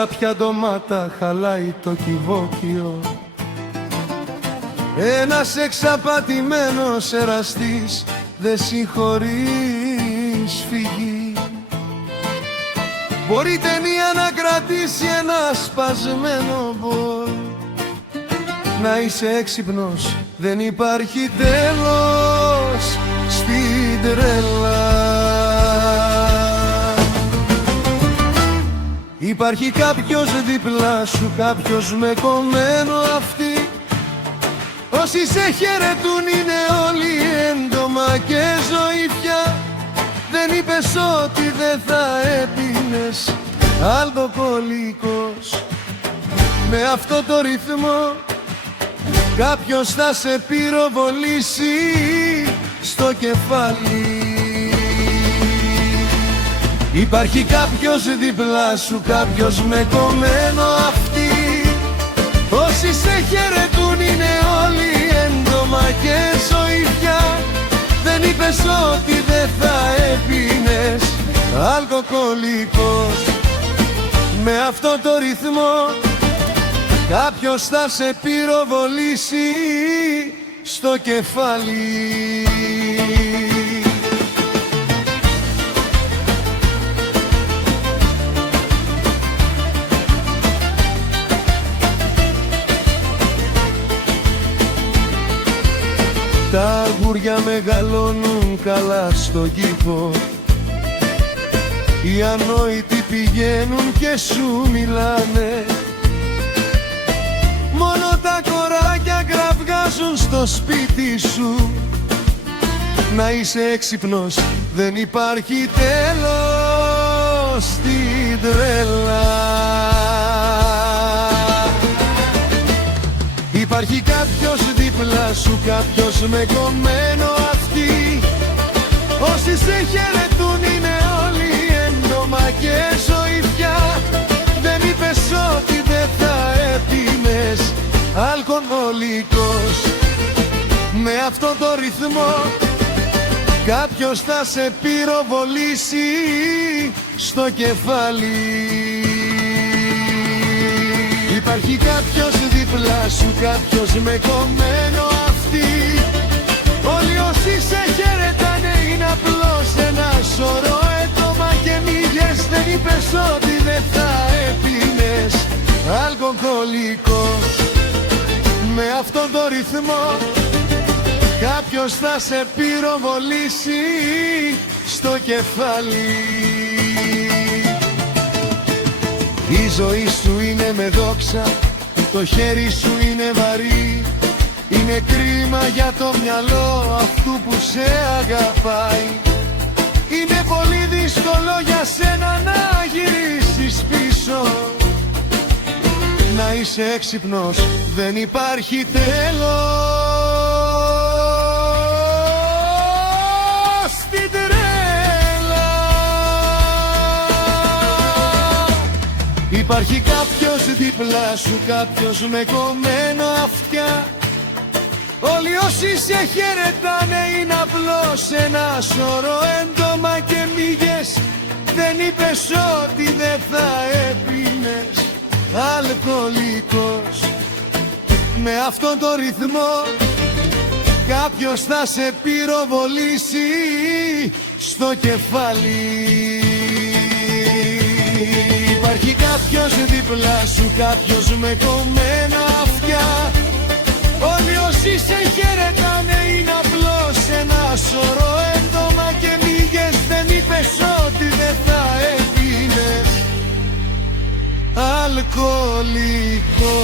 σάπια ντομάτα χαλάει το κυβόκιο. Ένας εξαπατημένος εραστής δε συγχωρείς φυγή. Μπορεί ταινία να κρατήσει ένα σπασμένο μπολ. Να είσαι έξυπνος, δεν υπάρχει τέλος στην τρέλα. Υπάρχει κάποιος δίπλα σου, κάποιος με κομμένο αυτί. Όσοι σε χαιρετούν είναι όλοι έντομα και ζωήφια. Δεν είπες ότι δεν θα έπινες αλκοολικός. Με αυτό το ρυθμό κάποιος θα σε πυροβολήσει στο κεφάλι. Υπάρχει κάποιος δίπλα σου, κάποιος με κομμένο αυτί. Όσοι σε χαιρετούν είναι όλοι έντομα και ζωήφια. Δεν είπες ότι δεν θα έπινες αλκοολικός. Με αυτό το ρυθμό κάποιος θα σε πυροβολήσει στο κεφάλι. Τα αγούρια μεγαλώνουν καλά στον κήπο. Οι ανόητοι πηγαίνουν και σου μιλάνε. Μόνο τα κοράκια κραυγάζουν στο σπίτι σου. Να είσαι έξυπνος, δεν υπάρχει τέλος στην τρέλα. Υπάρχει κάποιος δίπλα σου, κάποιος με κομμένο αυτί. Όσοι σε χαιρετούν είναι όλοι έντομα και ζωήφια. Δεν είπες ότι δεν θα έπινες αλκοολικός. Με αυτό το ρυθμό κάποιος θα σε πυροβολήσει στο κεφάλι. Υπάρχει κάποιος δίπλα σου, κάποιος με κομμένο αυτί. Όλοι όσοι σε χαιρετάνε είναι απλώς ένα σωρό έντομα και μύγες. Δεν είπες ότι δεν θα έπινες αλκοολικός. Με αυτόν τον ρυθμό κάποιος θα σε πυροβολήσει στο κεφάλι. Η ζωή σου είναι με δόξα, το χέρι σου είναι βαρύ. Είναι κρίμα για το μυαλό αυτού που σε αγαπάει. Είναι πολύ δύσκολο για σένα να γυρίσεις πίσω. Να είσαι έξυπνος, δεν υπάρχει τέλος στην τρέλα. Υπάρχει κάποιος δίπλα σου, κάποιος με κομμένο αυτιά. Όλοι όσοι σε χαιρετάνε είναι απλώς ένα σωρό έντομα και μύγες. Δεν είπες ότι δεν θα έπινες αλκοολικός. Με αυτόν τον ρυθμό κάποιος θα σε πυροβολήσει στο κεφάλι. Υπάρχει κάποιος δίπλα σου, κάποιος με κομμένα αυτιά. Όλοι όσοι σε χαιρετάνε είναι απλώς ένα σωρό έντομα και μύγες. Δεν είπες ότι δεν θα έπινες αλκοολικό.